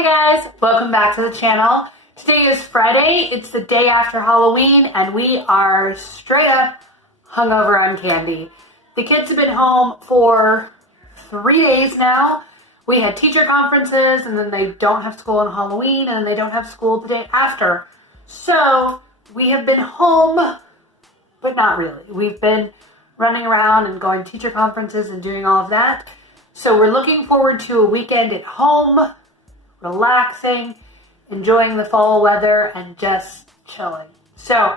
Hi guys, welcome back to the channel. Today is Friday, it's the day after Halloween, and we are straight up hungover on candy. The kids have been home for 3 days now. We had teacher conferences, and then they don't have school on Halloween, and they don't have school the day after. So we have been home, but not really. We've been running around and going to teacher conferences and doing all of that. So we're looking forward to a weekend at home, relaxing, enjoying the fall weather, and just chilling. So,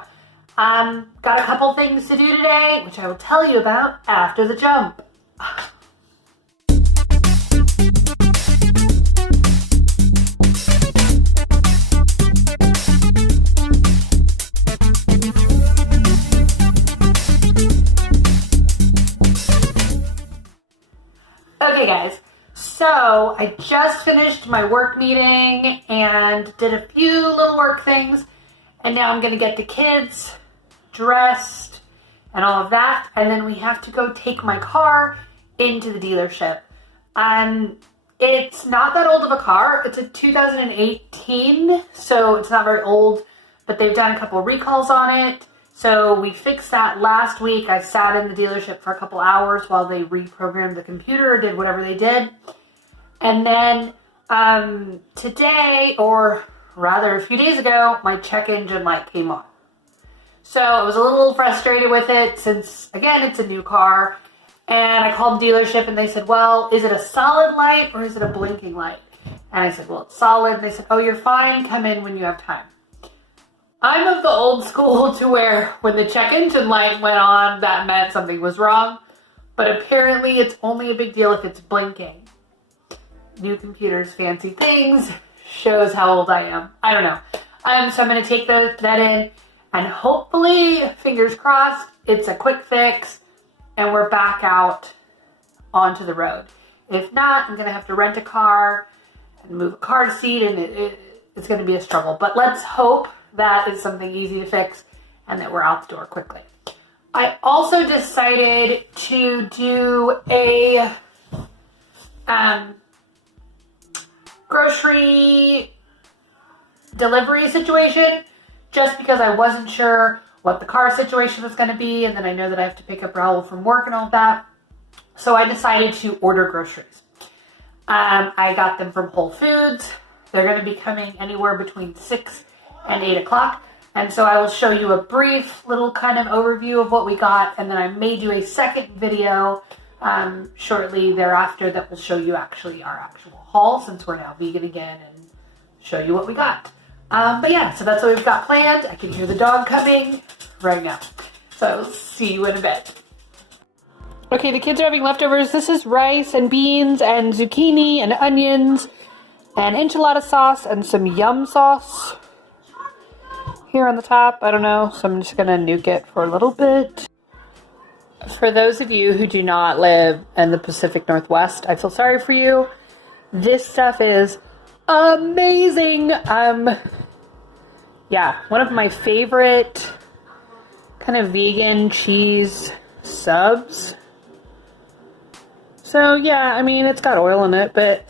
got a couple things to do today, which I will tell you about after the jump. Okay guys, so I just finished my work meeting and did a few little work things, and now I'm going to get the kids dressed and all of that, and then we have to go take my car into the dealership. It's not that old of a car. It's a 2018, so it's not very old, but they've done a couple of recalls on it. So we fixed that last week. I sat in the dealership for a couple hours while they reprogrammed the computer, did whatever they did. And then today, or rather a few days ago, my check engine light came on. So I was a little frustrated with it since, again, it's a new car. And I called the dealership and they said, well, is it a solid light or is it a blinking light? And I said, well, it's solid. And they said, oh, you're fine. Come in when you have time. I'm of the old school to where when the check engine light went on, that meant something was wrong. But apparently it's only a big deal if it's blinking. New computers, fancy things, shows how old I am. I don't know. So I'm going to take that in, and hopefully, fingers crossed, it's a quick fix and we're back out onto the road. If not, I'm going to have to rent a car and move a car seat, and it's going to be a struggle. But let's hope that is something easy to fix and that we're out the door quickly. I also decided to do a grocery delivery situation just because I wasn't sure what the car situation was going to be, and then I know that I have to pick up Raul from work and all of that. So I decided to order groceries. I got them from Whole Foods. They're going to be coming anywhere between 6 and 8 o'clock. And so I will show you a brief little kind of overview of what we got, and then I may do a second video shortly thereafter that will show you actually our actual haul, since we're now vegan again, and show you what we got. But yeah, so that's what we've got planned. I can hear the dog coming right now. So I will see you in a bit. Okay, the kids are having leftovers. This is rice and beans and zucchini and onions and enchilada sauce and some yum sauce here on the top. I don't know, so I'm just gonna nuke it for a little bit. For those of you who do not live in the Pacific Northwest, I feel sorry for you. This stuff is amazing. Yeah, one of my favorite kind of vegan cheese subs. So yeah, I mean, it's got oil in it, but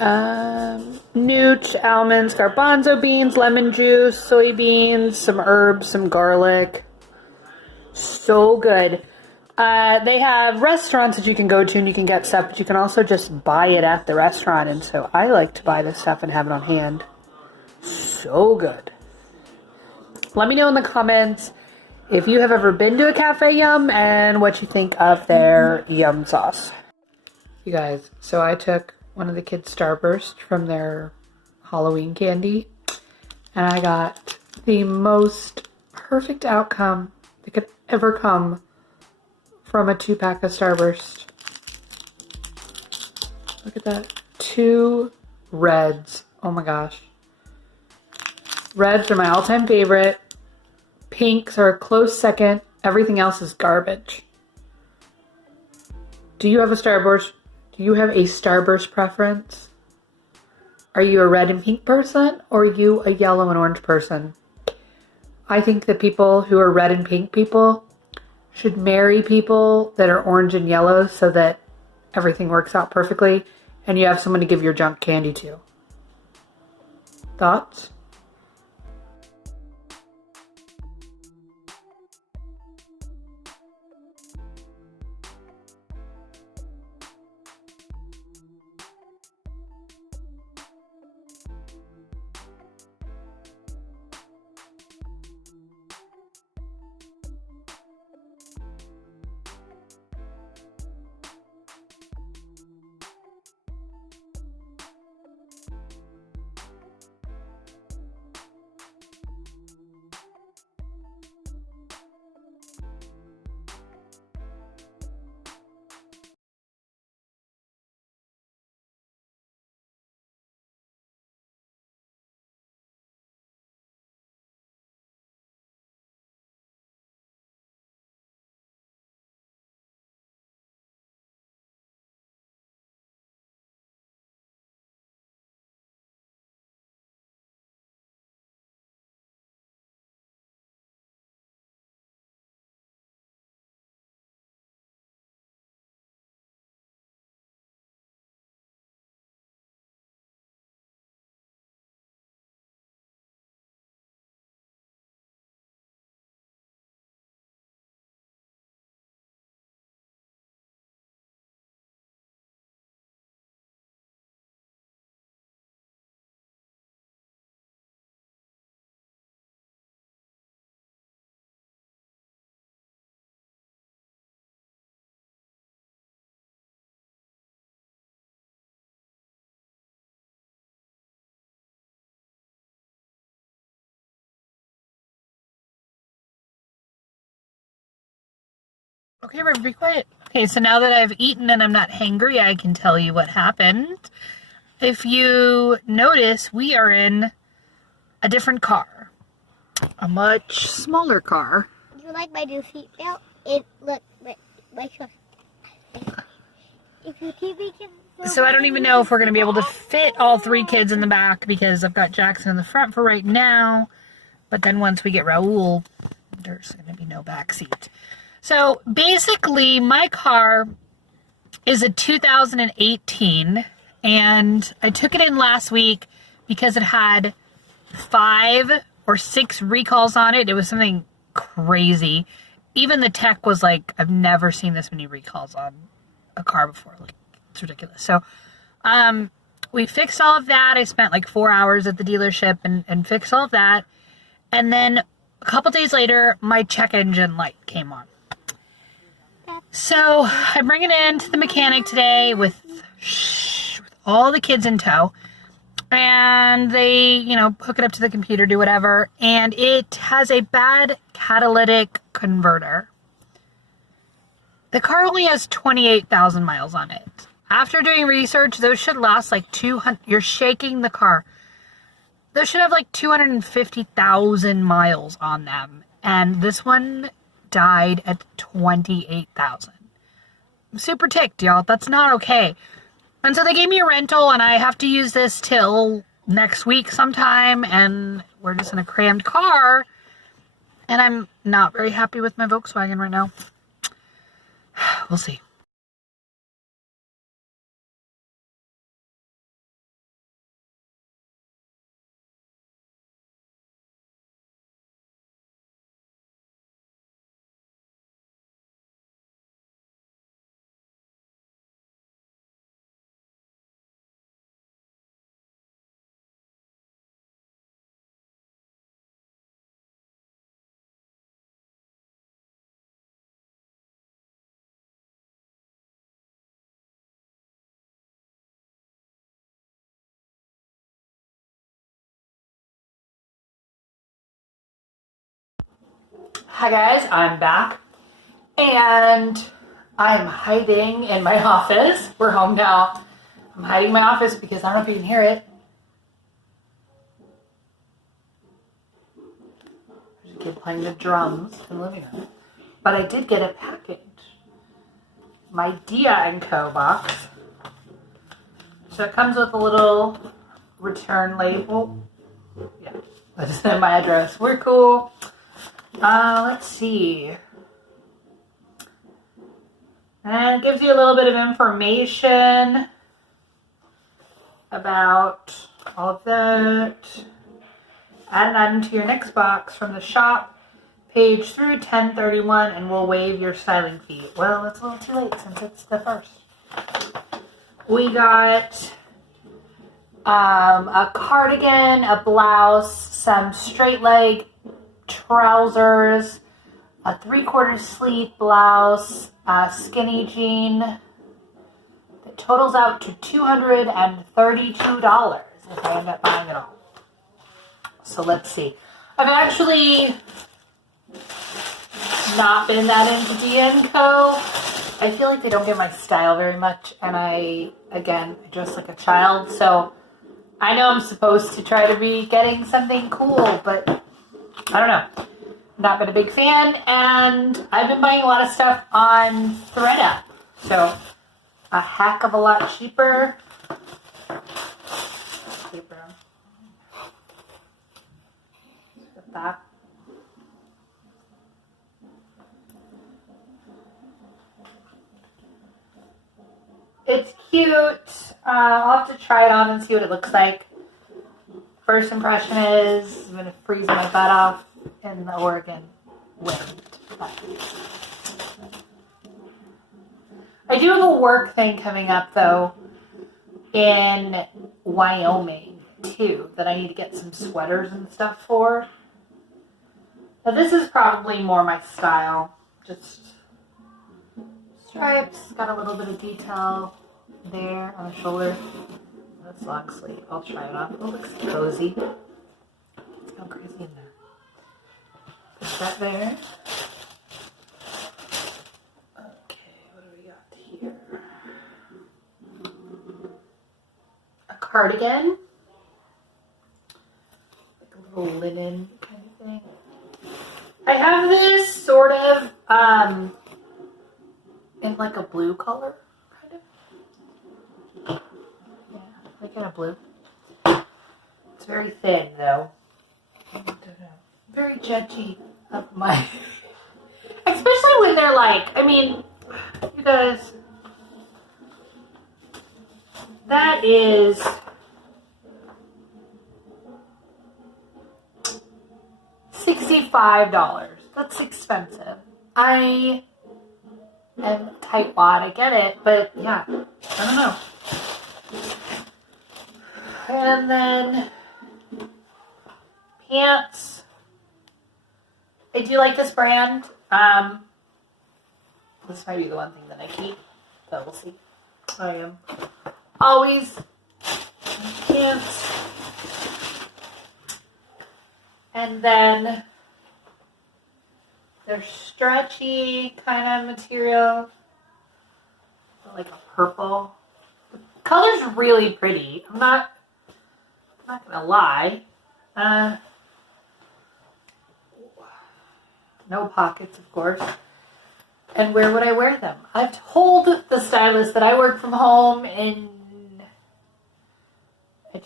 nooch, almonds, garbanzo beans, lemon juice, soybeans, some herbs, some garlic. So good. They have restaurants that you can go to and you can get stuff, but you can also just buy it at the restaurant. And so I like to buy this stuff and have it on hand. So good. Let me know in the comments if you have ever been to a Cafe Yum and what you think of their yum sauce. You guys, so I took one of the kids' Starburst from their Halloween candy, and I got the most perfect outcome that could ever come from a 2-pack of Starburst. Look at that. 2 reds. Oh my gosh. Reds are my all-time favorite. Pinks are a close second. Everything else is garbage. Do you have a Starburst? Do you have a Starburst preference? Are you a red and pink person, or are you a yellow and orange person? I think that people who are red and pink people should marry people that are orange and yellow so that everything works out perfectly and you have someone to give your junk candy to. Thoughts? Okay, River, be quiet. Okay, so now that I've eaten and I'm not hangry, I can tell you what happened. If you notice, we are in a different car. A much smaller car. Do you like my new seat belt? It look my choice. If you keep making So I don't even know if we're going to be able to fit all 3 kids in the back because I've got Jackson in the front for right now. But then once we get Raul, there's going to be no back seat. So basically, my car is a 2018, and I took it in last week because it had 5 or 6 recalls on it. It was something crazy. Even the tech was like, I've never seen this many recalls on a car before. Like, it's ridiculous. So we fixed all of that. I spent like 4 hours at the dealership and fixed all of that. And then a couple days later, my check engine light came on. So I bring it in to the mechanic today with all the kids in tow. And they, hook it up to the computer, do whatever. And it has a bad catalytic converter. The car only has 28,000 miles on it. After doing research, those should last like 200. You're shaking the car. Those should have like 250,000 miles on them. And this one died at 28,000. I'm super ticked, y'all. That's not okay. And so they gave me a rental, and I have to use this till next week sometime, and we're just in a crammed car, and I'm not very happy with my Volkswagen right now. We'll see. Hi guys, I'm back, and I'm hiding in my office. We're home now. I'm hiding in my office because I don't know if you can hear it. There's a kid playing the drums in the living room. But I did get a package. My Dia & Co. box. So it comes with a little return label. Yeah, that's my address. We're cool. Let's see. And it gives you a little bit of information about all of that. add that into your next box from the shop page through 1031 and we'll waive your styling fee. Well, it's a little too late since it's the first. We got a cardigan, a blouse, some straight leg trousers, a 3/4 sleeve blouse, a skinny jean that totals out to $232 if I end up buying it all. So let's see. I've actually not been that into D&Co. I feel like they don't get my style very much, and I dress like a child, so I know I'm supposed to try to be getting something cool, but I don't know. Not been a big fan, and I've been buying a lot of stuff on ThredUp, so a heck of a lot cheaper. That. It's cute. I'll have to try it on and see what it looks like. First impression is I'm going to freeze my butt off in the Oregon wind. I do have a work thing coming up, though, in Wyoming, too, that I need to get some sweaters and stuff for. Now, this is probably more my style. Just stripes, got a little bit of detail there on the shoulder. That's long sleeve. I'll try it on. It looks cozy. It's going crazy in there. Put that there. Okay, what do we got here? A cardigan. Like a little linen kind of thing. I have this sort of in like a blue color, kind of. Yeah, like in a blue. It's very thin, though. I don't know. Very judgy of my... Especially when they're like, I mean, you guys, that is... $65. That's expensive. I am tightwad. I get it, but yeah, I don't know. And then pants. I do like this brand. This might be the one thing that I keep, but we'll see. I am always pants. And then they're stretchy kind of material, like a purple. The color's really pretty. I'm not gonna lie. No pockets, of course. And where would I wear them? I've told the stylist that I work from home and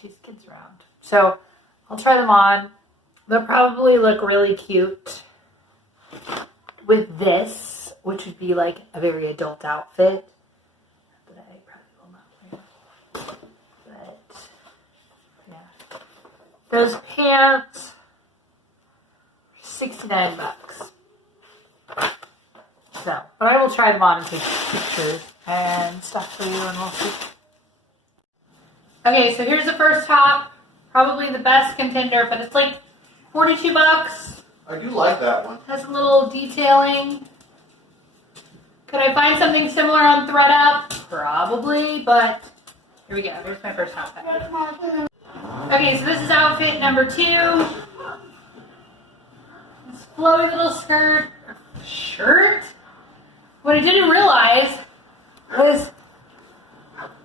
she's kids around. So I'll try them on. They'll probably look really cute with this, which would be like a very adult outfit. But I probably will not wear. But yeah, those pants, $69. So, but I will try them on and take pictures and stuff for you, and we'll see. Okay, so here's the first top. Probably the best contender, but it's like $42. I do like that one. Has a little detailing. Could I find something similar on ThredUp? Probably, but here we go. Here's my first outfit. Okay, so this is outfit number 2. This flowy little shirt. What I didn't realize was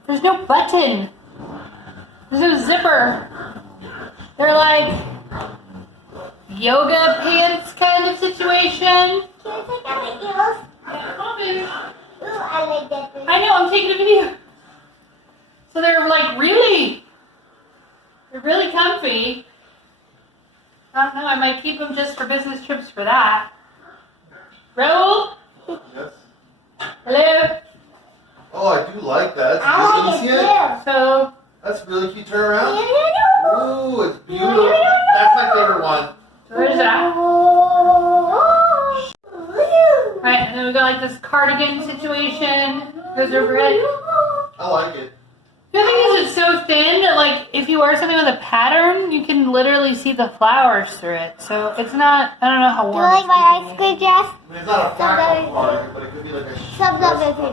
there's no button. There's no zipper. They're like yoga pants kind of situation. Can you take out my heels? Yeah, come on, baby. Ooh, I like that. I know, I'm taking a video. So they're like really comfy. I don't know, I might keep them just for business trips for that. Raul? Yes. Hello? Oh, I do like that. I like it too. So, That's really cute. Turn around. Ooh, it's beautiful. That's my favorite one. Where's that? Alright, and then we got like this cardigan situation. Goes over it. I like it. The thing is, it's so thin that, like, if you wear something with a pattern, you can literally see the flowers through it. So it's not, I don't know how Do you warm like it's my keeping ice cream dress? I mean, it's not a practical cardigan, but it could be like a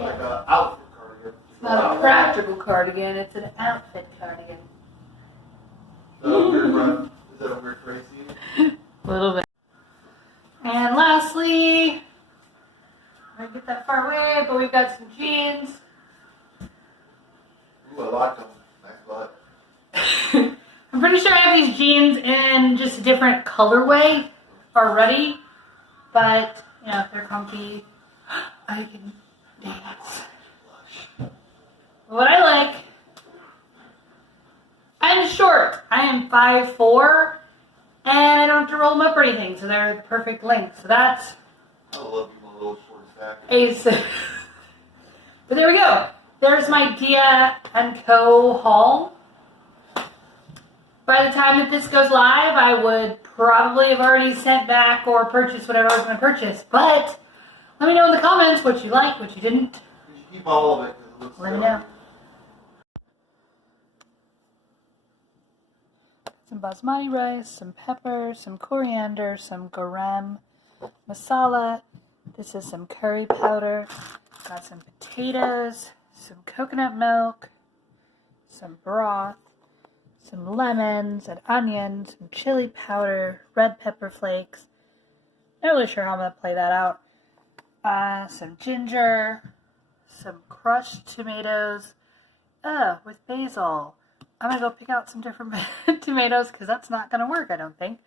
like a outfit cardigan. It's not a practical cardigan, it's an outfit cardigan. Is that a weird run? Is that a weird crazy? A little bit. And lastly, I don't get that far away, but we've got some jeans. Ooh, I like them. Nice butt. I'm pretty sure I have these jeans in just a different colorway already, but you know, if they're comfy, I can dance. What I like, I'm short. I am 5'4", and I don't have to roll them up or anything, so they're the perfect length. So that's I love you, my little short stack. but there we go. There's my Dia & Co. haul. By the time that this goes live, I would probably have already sent back or purchased whatever I was going to purchase. But let me know in the comments what you like, what you didn't. You should keep all of it because it looks Let me know. Some basmati rice, some pepper, some coriander, some garam masala. This is some curry powder. Got some potatoes, some coconut milk, some broth, some lemons, and onions, some chili powder, red pepper flakes. Not really sure how I'm going to play that out. Some ginger, some crushed tomatoes, with basil. I'm going to go pick out some different tomatoes because that's not going to work, I don't think.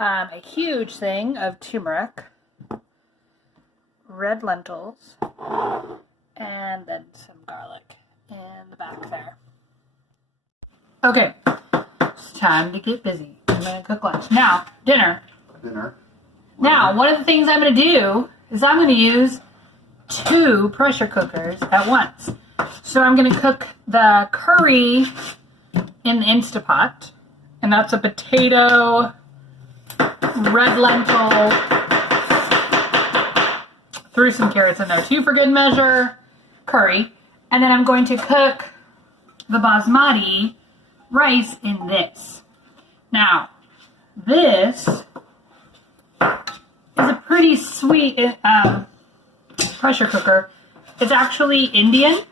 A huge thing of turmeric, red lentils, and then some garlic in the back there. Okay, it's time to get busy. I'm going to cook lunch. Now, dinner. Now, one of the things I'm going to do is I'm going to use 2 pressure cookers at once. So I'm going to cook the curry in the Instapot, and that's a potato, red lentil, threw some carrots in there too for good measure, curry, and then I'm going to cook the basmati rice in this. Now, this is a pretty sweet pressure cooker. It's actually Indian,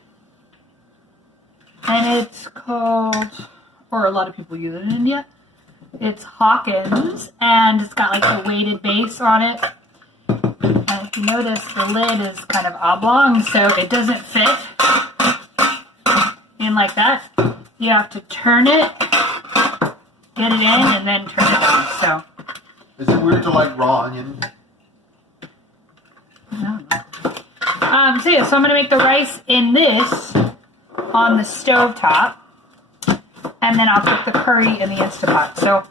and it's called, or a lot of people use it in India, it's Hawkins, and it's got like a weighted base on it. And if you notice, the lid is kind of oblong, so it doesn't fit in like that. You have to turn it, get it in, and then turn it down. So, is it weird to like raw onion? I don't know. So I'm going to make the rice in this on the stove top, and then I'll cook the curry in the Instapot. So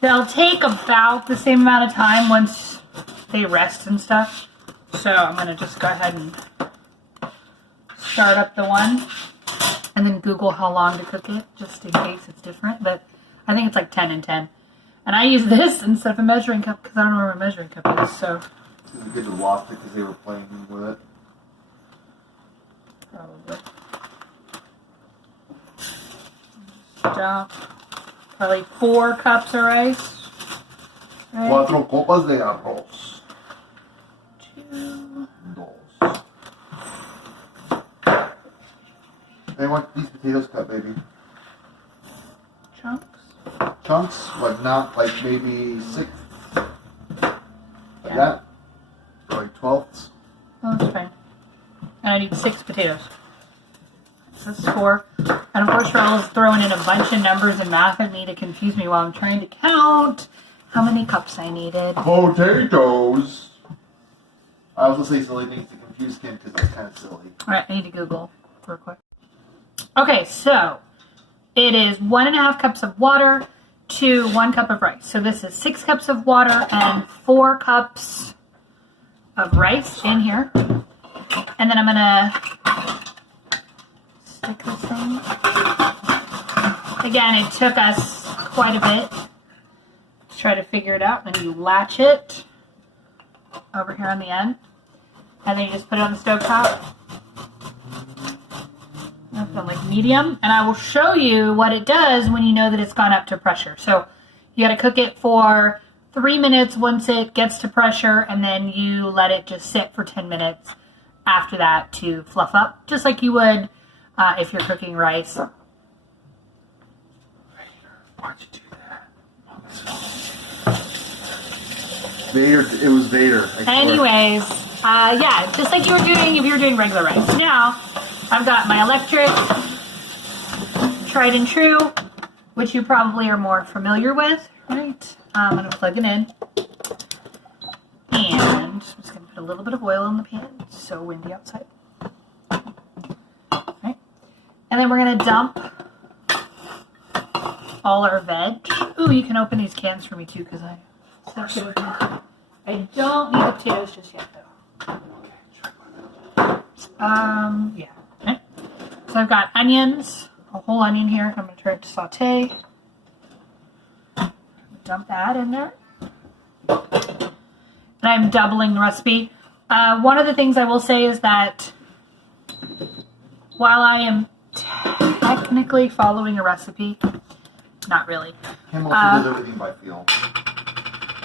they'll take about the same amount of time once they rest and stuff. So I'm going to just go ahead and start up the one, and then Google how long to cook it, just in case it's different. But I think it's like 10 and 10. And I use this instead of a measuring cup because I don't know where my measuring cup is. So Is it good to lost it because they were playing with it? probably. Dump probably 4 cups of rice. Right? 4 copas de arroz. 2. Dos. They want these potatoes cut, baby. Chunks. Chunks, like not like maybe 6. Like Yeah. that? Or like 12ths? Oh, that's fine. And I need 6 potatoes. So that's 4. And of course, Raul's throwing in a bunch of numbers and math at me to confuse me while I'm trying to count how many cups I needed. Potatoes! I also say silly things to confuse Kim because it's kind of silly. Alright, I need to Google real quick. Okay, so it is 1.5 cups of water to 1 cup of rice. So this is 6 cups of water and 4 cups of rice in here. And then I'm going to stick this thing Again, it took us quite a bit to try to figure it out. Then you latch it over here on the end, and then you just put it on the stove top. I put it like medium, and I will show you what it does when you know that it's gone up to pressure. So you got to cook it for 3 minutes once it gets to pressure, and then you let it just sit for 10 minutes after that to fluff up, just like you would if you're cooking rice. Why'd you do that? Vader, it was Vader. Anyways, yeah, just like you were doing if you were doing regular rice. Now, I've got my electric, tried and true, which you probably are more familiar with, right? I'm going to plug it in. And I'm just going to put a little bit of oil in the pan. It's so windy outside. Okay. And then we're going to dump all our veg. Ooh, you can open these cans for me too, because I don't need the potatoes just yet, though. Yeah. Okay. So I've got onions, a whole onion here. I'm going to try to saute. Dump that in there. And I'm doubling the recipe. One of the things I will say is that while I am technically following a recipe, not really. Kim also does everything by feel.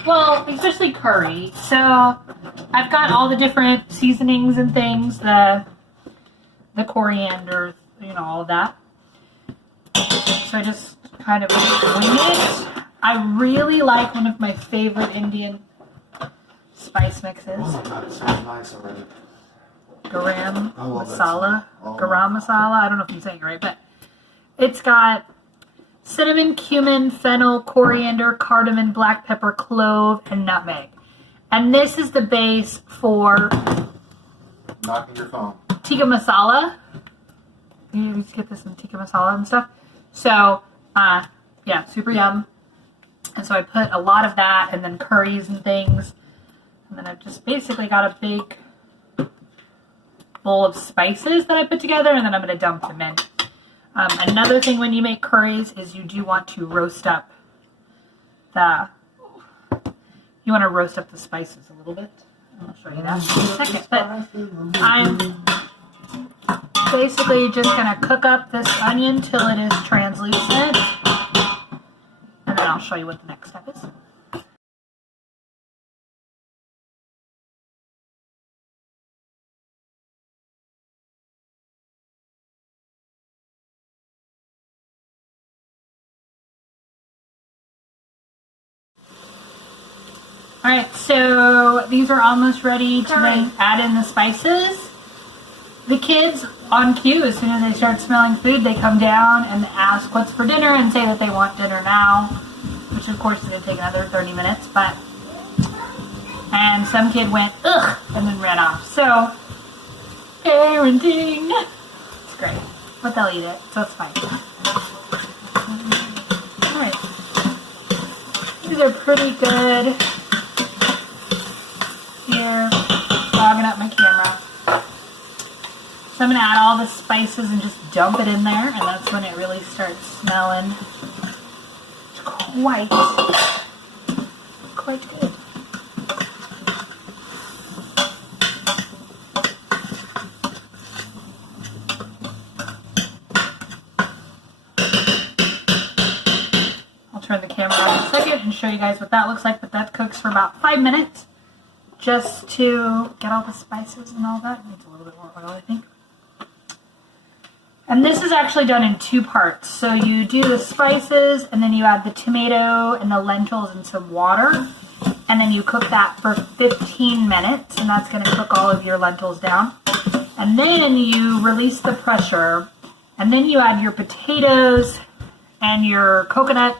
Well, especially curry. So I've got all the different seasonings and things, the coriander, you know, all of that. So I just kind of wing it. I really like one of my favorite Indian spice mixes. Oh my god, it smells nice already. Garam I love that masala. song. Oh. Garam masala. I don't know if I'm saying it right, but it's got cinnamon, cumin, fennel, coriander, cardamom, black pepper, clove, and nutmeg. And this is the base for Knocking your phone. tikka masala. You just get this in tikka masala and stuff. So, yeah, super yum. And so I put a lot of that, and then curries and things. And then I've just basically got a big bowl of spices that I put together, and then I'm going to dump them in. Another thing when you make curries is you do want to roast up the spices a little bit. I'll show you that in a second. But I'm basically just going to cook up this onion till it is translucent. And then I'll show you what the next step is. Alright, so these are almost ready to then add in the spices. The kids, on cue, as soon as they start smelling food, they come down and ask what's for dinner and say that they want dinner now, which of course is going to take another 30 minutes, but, and some kid went, ugh, and then ran off. So, parenting. It's great, but they'll eat it, so it's fine. Alright. These are pretty good. Here, fogging up my camera. So I'm going to add all the spices and just dump it in there, and that's when it really starts smelling quite good. I'll turn the camera on in a second and show you guys what that looks like, but that cooks for about 5 minutes just to get all the spices and all that. It needs a little bit more oil, I think. And this is actually done in 2 parts. So you do the spices, and then you add the tomato and the lentils and some water. And then you cook that for 15 minutes, and that's going to cook all of your lentils down. And then you release the pressure, and then you add your potatoes and your coconut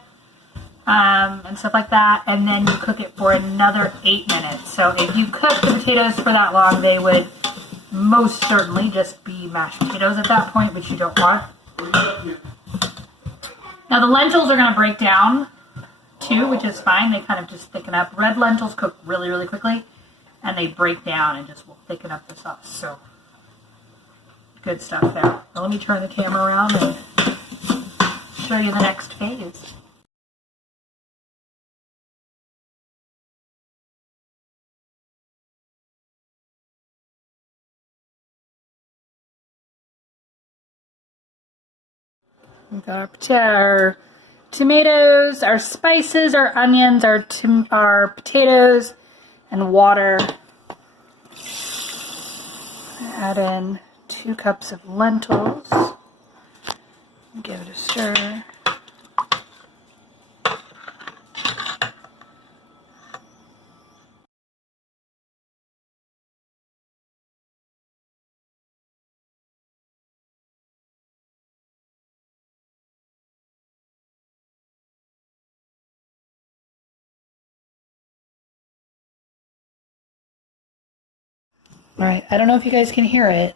and stuff like that, and then you cook it for another 8 minutes. So if you cook the potatoes for that long, they would most certainly just be mashed potatoes at that point, which you don't want. Now the lentils are going to break down too, which is fine. They kind of just thicken up. Red lentils cook really, really quickly, and they break down and just will thicken up the sauce. So good stuff there. Now let me turn the camera around and show you the next phase. We've got our tomatoes, our spices, our onions, our potatoes, and water. Add in 2 cups of lentils. Give it a stir. All right, I don't know if you guys can hear it,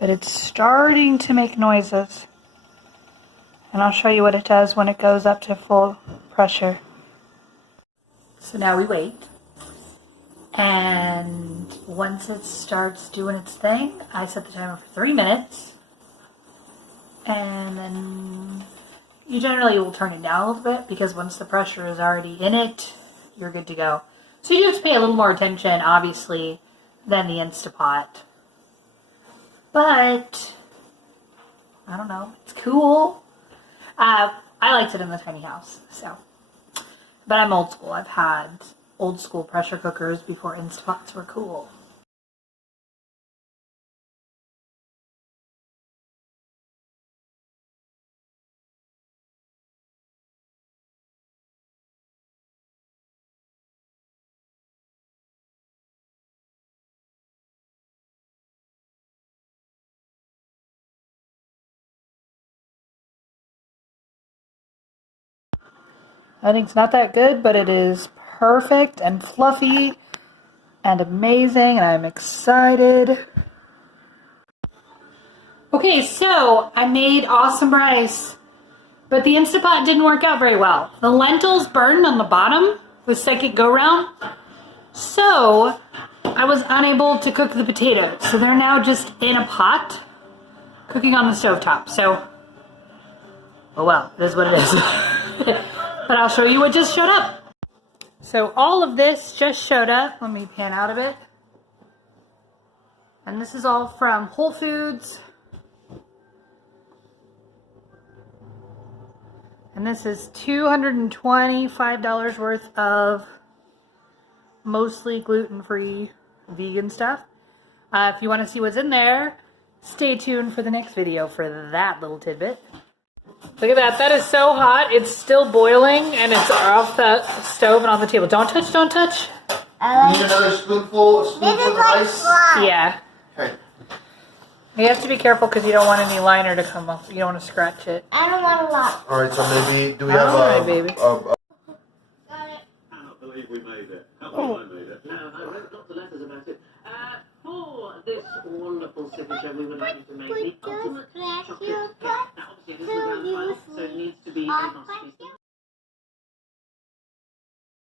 but it's starting to make noises. And I'll show you what it does when it goes up to full pressure. So now we wait. And once it starts doing its thing, I set the timer for 3 minutes. And then you generally will turn it down a little bit because once the pressure is already in it, you're good to go. So you have to pay a little more attention, obviously, than the Instapot. But, I don't know, it's cool. I liked it in the tiny house, so. But I'm old school. I've had old school pressure cookers before Instapots were cool. I think it's not that good, but it is perfect and fluffy and amazing, and I'm excited. Okay, so I made awesome rice, but the Instapot didn't work out very well. The lentils burned on the bottom with second go round, so I was unable to cook the potatoes. So they're now just in a pot, cooking on the stovetop. So, oh well, it is what it is. But I'll show you what just showed up. So all of this just showed up. Let me pan out a bit. And this is all from Whole Foods. And this is $225 worth of mostly gluten-free vegan stuff. If you want to see what's in there, stay tuned for the next video for that little tidbit. Look at that. That is so hot. It's still boiling and it's off the stove and on the table. Don't touch, don't touch. You need another spoonful of rice? Yeah. Okay. You have to be careful because you don't want any liner to come off. You don't want to scratch it. I don't want a lot. Alright, so maybe, do we have baby. Got it. I cannot believe we made it. How I made it. Now, I wrote lots of letters about it. For this wonderful signature, we would like to make the ultimate chocolate cake. Now, obviously, this is a round file, so it needs to be a